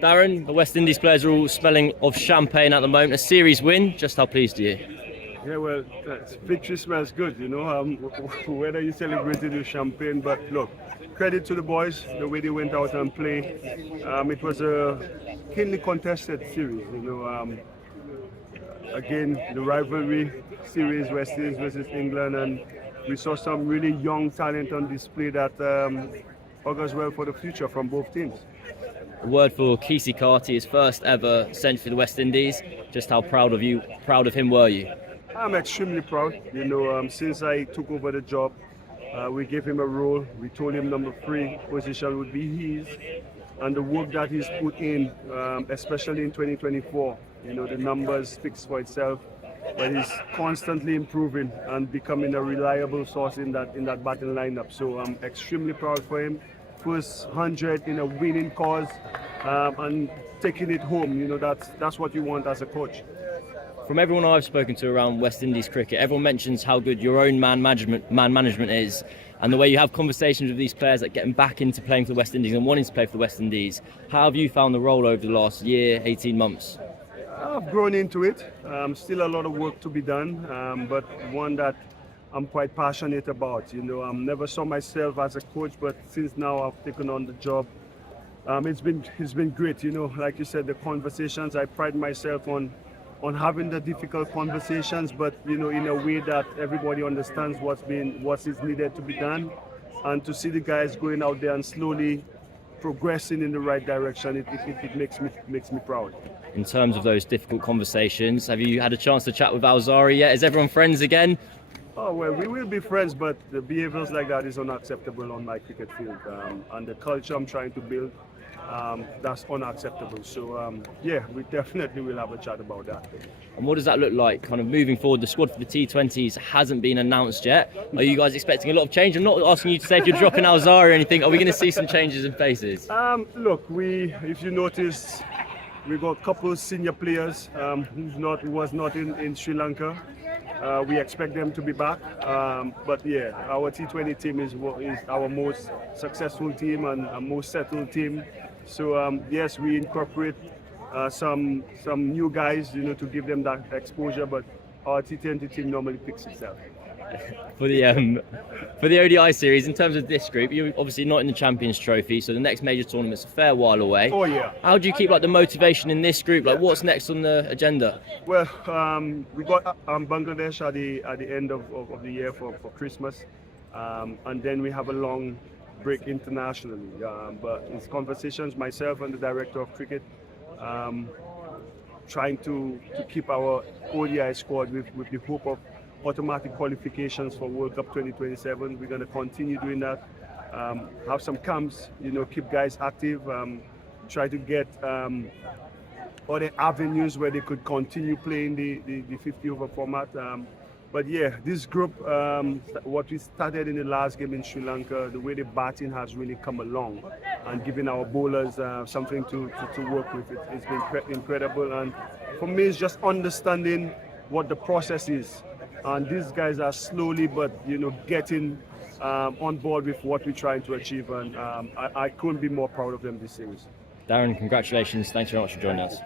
Darren, the West Indies players are all smelling of champagne at the moment. A series win, just how pleased are you? Yeah, well, victory smells good, whether you celebrate it with champagne, but look, credit to the boys, the way they went out and played. It was a keenly contested series, again, the rivalry series, West Indies versus England, and we saw some really young talent on display that augurs well for the future from both teams. A word for Kesey Carty, his first ever century for the West Indies. Just how proud of him were you? I'm extremely proud. Since I took over the job, we gave him a role. We told him number 3 position would be his, and the work that he's put in, especially in 2024, the numbers speaks for itself. But he's constantly improving and becoming a reliable source in that batting lineup. So I'm extremely proud for him. First 100 in a winning cause, and taking it home. That's what you want as a coach. From everyone I've spoken to around West Indies cricket, everyone mentions how good your own man management is, and the way you have conversations with these players that getting back into playing for the West Indies and wanting to play for the West Indies. How have you found the role over the last year, 18 months? I've grown into it. Still a lot of work to be done, but one that I'm quite passionate about. I never saw myself as a coach, but since now I've taken on the job, it's been great. Like you said, the conversations. I pride myself on having the difficult conversations, but in a way that everybody understands what is needed to be done, and to see the guys going out there and slowly progressing in the right direction, it makes me proud. In terms of those difficult conversations, have you had a chance to chat with Alzari yet? Is everyone friends again? Oh, well, we will be friends, but the behaviours like that is unacceptable on my cricket field, and the culture I'm trying to build, that's unacceptable. So yeah, we definitely will have a chat about that. And what does that look like kind of moving forward? The squad for the T20s hasn't been announced yet. Are you guys expecting a lot of change? I'm not asking you to say if you're dropping Alzari or anything. Are we going to see some changes in faces? Look, if you notice, we got a couple of senior players who was not in Sri Lanka. We expect them to be back, but yeah, our T20 team is our most successful team and our most settled team. So yes, we incorporate some new guys, to give them that exposure. But our T20 team normally picks itself. For the ODI series, in terms of this group, you're obviously not in the Champions Trophy, so the next major tournament's a fair while away. Oh yeah. How do you keep the motivation in this group? What's next on the agenda? Well, we got Bangladesh at the end of the year for Christmas, and then we have a long break internationally. But it's conversations, myself and the director of cricket, trying to keep our ODI squad with the hope of automatic qualifications for World Cup 2027. We're going to continue doing that. Have some camps, keep guys active. Try to get other avenues where they could continue playing the 50 over format. But yeah, this group, what we started in the last game in Sri Lanka, the way the batting has really come along and giving our bowlers something to work with. It's been incredible. And for me, it's just understanding what the process is. And these guys are slowly, but getting on board with what we're trying to achieve. And I couldn't be more proud of them this series. Darren, congratulations. Thanks very much for joining us.